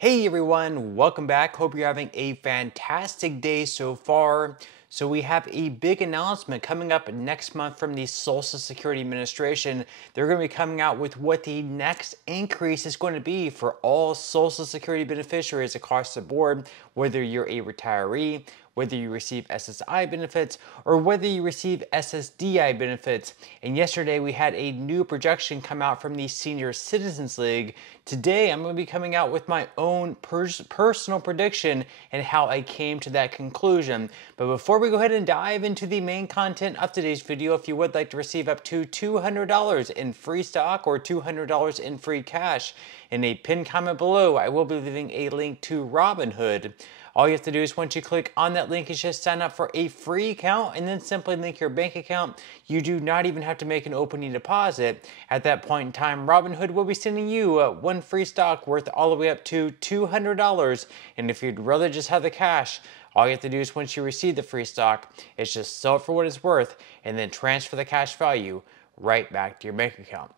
Hey everyone, welcome back. Hope you're having a fantastic day so far. So we have a big announcement coming up next month from the Social Security Administration. They're going to be coming out with what the next increase is going to be for all Social Security beneficiaries across the board, whether you're a retiree, whether you receive SSI benefits, or whether you receive SSDI benefits. And yesterday we had a new projection come out from the Senior Citizens League. Today I'm going to be coming out with my own personal prediction and how I came to that conclusion. But before we go ahead and dive into the main content of today's video, if you would like to receive up to $200 in free stock or $200 in free cash, in a pinned comment below I will be leaving a link to Robinhood. All you have to do is once you click on that link is just sign up for a free account and then simply link your bank account. You do not even have to make an opening deposit. At that point in time, Robinhood will be sending you one free stock worth all the way up to $200. And if you'd rather just have the cash, all you have to do is once you receive the free stock, is just sell it for what it's worth and then transfer the cash value right back to your bank account.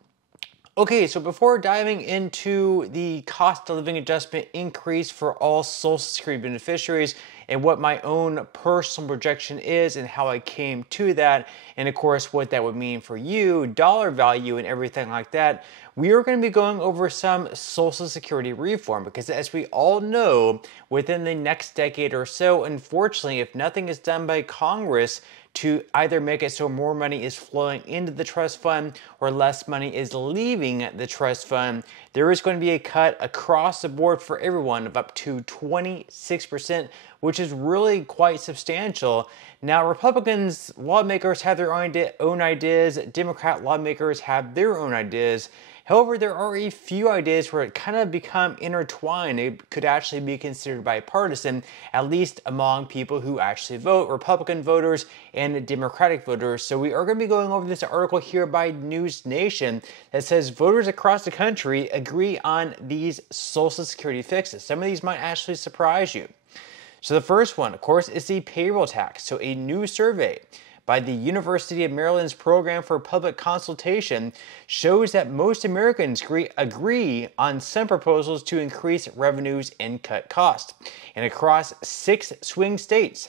Okay, so before diving into the cost of living adjustment increase for all Social Security beneficiaries and what my own personal projection is and how I came to that, and of course what that would mean for you, dollar value and everything like that, we are going to be going over some Social Security reform because as we all know, within the next decade or so, unfortunately, if nothing is done by Congress to either make it so more money is flowing into the trust fund or less money is leaving the trust fund, there is going to be a cut across the board for everyone of up to 26%, which is really quite substantial. Now, Republicans, lawmakers have their own ideas, Democrat lawmakers have their own ideas. However, there are a few ideas where it kind of become intertwined. It could actually be considered bipartisan, at least among people who actually vote, Republican voters and Democratic voters. So we are going to be going over this article here by News Nation that says voters across the country agree on these Social Security fixes. Some of these might actually surprise you. So the first one, of course, is the payroll tax. So a new survey by the University of Maryland's Program for Public Consultation shows that most Americans agree on some proposals to increase revenues and cut costs. And across 6 swing states,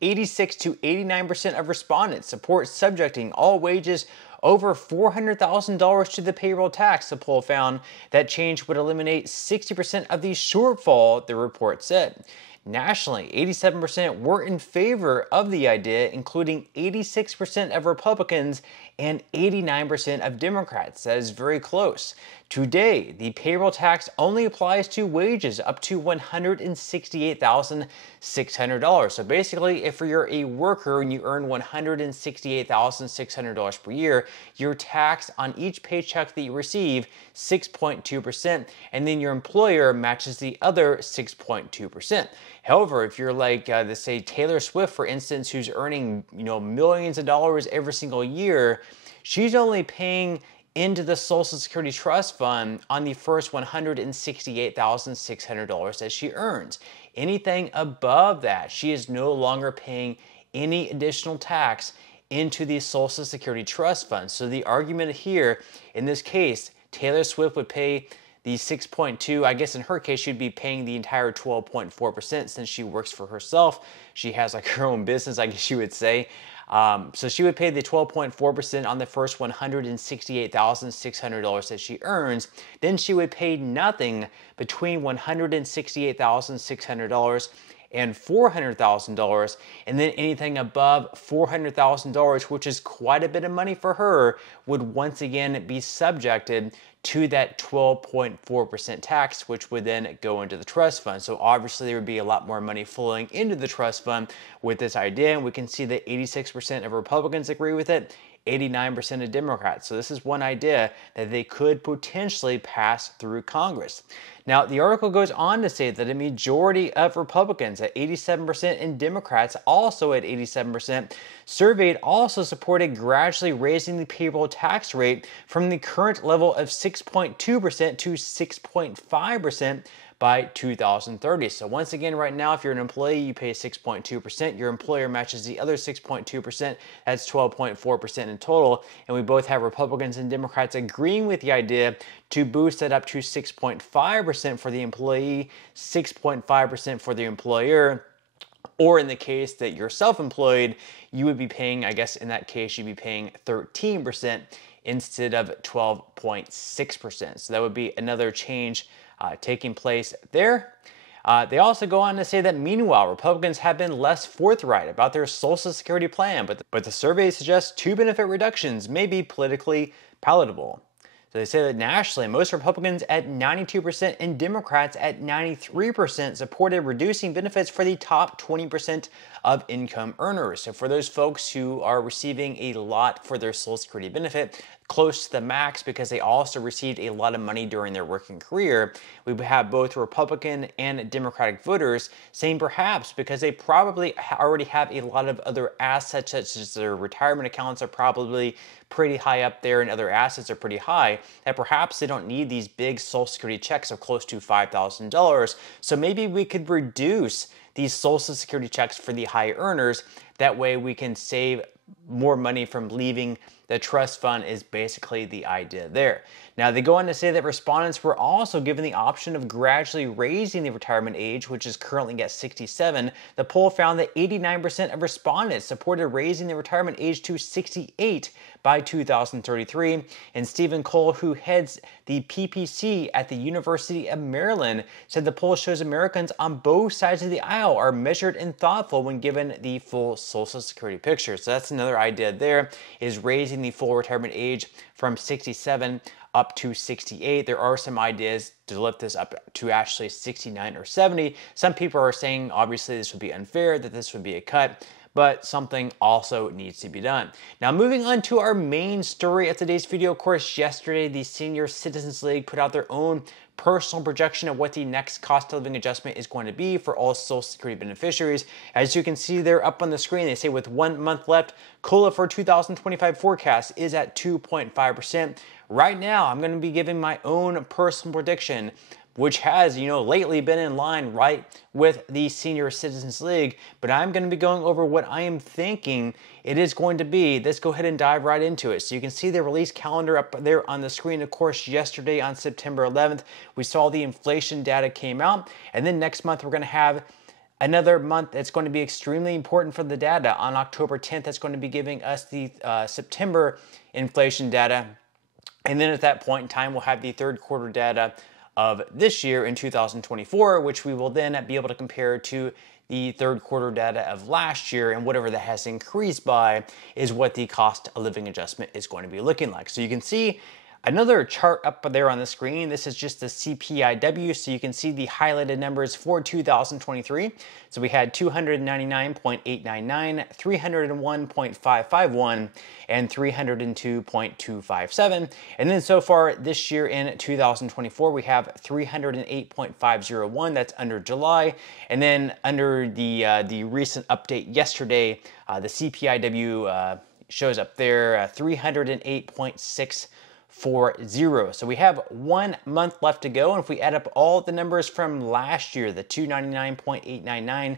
86 to 89% of respondents support subjecting all wages over $400,000 to the payroll tax. The poll found that change would eliminate 60% of the shortfall, the report said. Nationally, 87% were in favor of the idea, including 86% of Republicans and 89% of Democrats. That is very close. Today, the payroll tax only applies to wages up to $168,600. So basically, if you're a worker and you earn $168,600 per year, your tax on each paycheck that you receive 6.2%, and then your employer matches the other 6.2%. However, if you're like, let's say Taylor Swift, for instance, who's earning millions of dollars every single year, she's only paying into the Social Security Trust Fund on the first $168,600 that she earns. Anything above that, she is no longer paying any additional tax into the Social Security Trust Fund. So the argument here, in this case, Taylor Swift would pay the 6.2, I guess in her case, she'd be paying the entire 12.4% since she works for herself. She has like her own business, I guess you would say. So she would pay the 12.4% on the first $168,600 that she earns. Then she would pay nothing between $168,600 and $400,000, and then anything above $400,000, which is quite a bit of money for her, would once again be subjected to that 12.4% tax, which would then go into the trust fund. So obviously there would be a lot more money flowing into the trust fund with this idea, and we can see that 86% of Republicans agree with it, 89% of Democrats. So this is one idea that they could potentially pass through Congress. Now, the article goes on to say that a majority of Republicans at 87% and Democrats also at 87% surveyed also supported gradually raising the payroll tax rate from the current level of 6.2% to 6.5% by 2030. So once again, right now, if you're an employee, you pay 6.2%. Your employer matches the other 6.2%. That's 12.4% in total. And we both have Republicans and Democrats agreeing with the idea to boost that up to 6.5% 10% for the employee, 6.5% for the employer. Or in the case that you're self-employed, you would be paying, I guess in that case, you'd be paying 13% instead of 12.6%. So that would be another change taking place there. They also go on to say that meanwhile, Republicans have been less forthright about their Social Security plan, but the survey suggests 2 benefit reductions may be politically palatable. So they say that nationally, most Republicans at 92% and Democrats at 93% supported reducing benefits for the top 20% of income earners. So for those folks who are receiving a lot for their Social Security benefit, close to the max because they also received a lot of money during their working career, we have both Republican and Democratic voters saying perhaps because they probably already have a lot of other assets, such as their retirement accounts are probably pretty high up there and other assets are pretty high, that perhaps they don't need these big Social Security checks of close to $5,000. So maybe we could reduce these Social Security checks for the high earners. That way we can save more money from leaving the trust fund is basically the idea there. Now, they go on to say that respondents were also given the option of gradually raising the retirement age, which is currently at 67. The poll found that 89% of respondents supported raising the retirement age to 68 by 2033. And Stephen Cole, who heads the PPC at the University of Maryland, said the poll shows Americans on both sides of the aisle are measured and thoughtful when given the full Social Security picture. So that's another idea there, is raising the full retirement age from 67 up to 68. There are some ideas to lift this up to actually 69 or 70. Some people are saying obviously this would be unfair, that this would be a cut, but something also needs to be done. Now, moving on to our main story of today's video. Of course, yesterday the Senior Citizens League put out their own personal projection of what the next cost of living adjustment is going to be for all Social Security beneficiaries. As you can see there up on the screen, they say with 1 month left, COLA for 2025 forecast is at 2.5%. Right now, I'm going to be giving my own personal prediction, which has, lately been in line right with the Senior Citizens League, but I'm going to be going over what I am thinking it is going to be. Let's go ahead and dive right into it. So you can see the release calendar up there on the screen. Of course, yesterday on September 11th, we saw the inflation data came out, and then next month we're going to have another month that's going to be extremely important for the data. On October 10th, that's going to be giving us the September inflation data, and then at that point in time, we'll have the third quarter data of this year in 2024, which we will then be able to compare to the third quarter data of last year, and whatever that has increased by is what the cost of living adjustment is going to be looking like. So you can see another chart up there on the screen. This is just the CPIW, so you can see the highlighted numbers for 2023. So we had 299.899, 301.551, and 302.257. And then so far this year in 2024, we have 308.501. That's under July. And then under the recent update yesterday, the CPIW shows up there 308.640. So we have 1 month left to go, and if we add up all the numbers from last year, the 299.899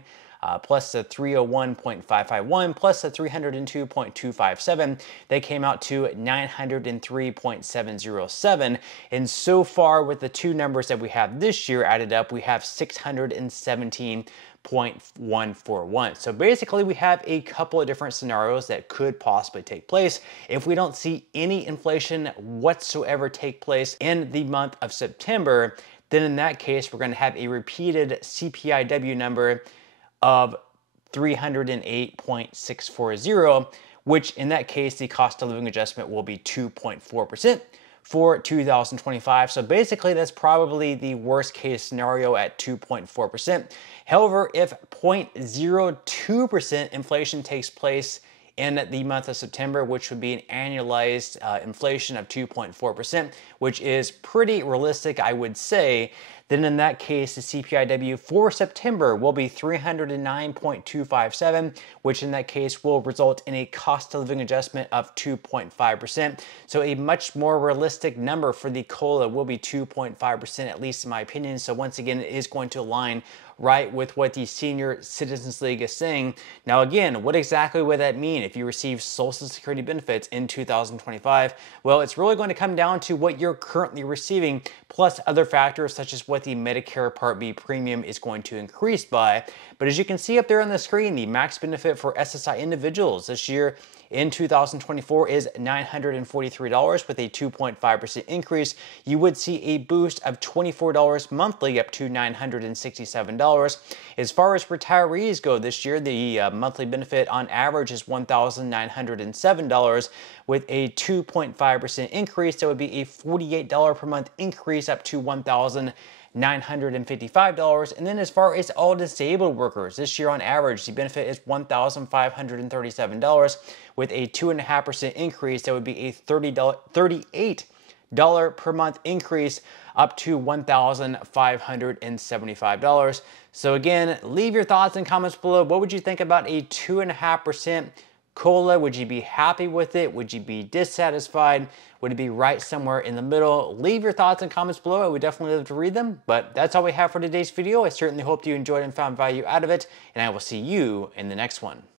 plus the 301.551 plus the 302.257, they came out to 903.707. And so far with the two numbers that we have this year added up, we have 617.141. So basically we have a couple of different scenarios that could possibly take place. If we don't see any inflation whatsoever take place in the month of September, then in that case, we're going to have a repeated CPIW number of 308.640, which in that case, the cost of living adjustment will be 2.4% for 2025. So basically, that's probably the worst case scenario at 2.4%. However, if 0.02% inflation takes place in the month of September, which would be an annualized inflation of 2.4%, which is pretty realistic, I would say, then in that case, the CPIW for September will be 309.257, which in that case will result in a cost of living adjustment of 2.5%. So a much more realistic number for the COLA will be 2.5%, at least in my opinion. So once again, it is going to align right with what the Senior Citizens League is saying. Now again, what exactly would that mean if you receive Social Security benefits in 2025? Well, it's really going to come down to what you're currently receiving, plus other factors such as what what the Medicare Part B premium is going to increase by. But as you can see up there on the screen, the max benefit for SSI individuals this year in 2024 is $943 with a 2.5% increase. You would see a boost of $24 monthly up to $967. As far as retirees go this year, the monthly benefit on average is $1,907 with a 2.5% increase. That would be a $48 per month increase up to $1,955. And then as far as all disabled workers, this year on average, the benefit is $1,537 with a 2.5% increase. That would be a $38 per month increase up to $1,575. So again, leave your thoughts and comments below. What would you think about a 2.5% COLA? Would you be happy with it? Would you be dissatisfied? Would it be right somewhere in the middle? Leave your thoughts and comments below. I would definitely love to read them. But that's all we have for today's video. I certainly hope you enjoyed and found value out of it. And I will see you in the next one.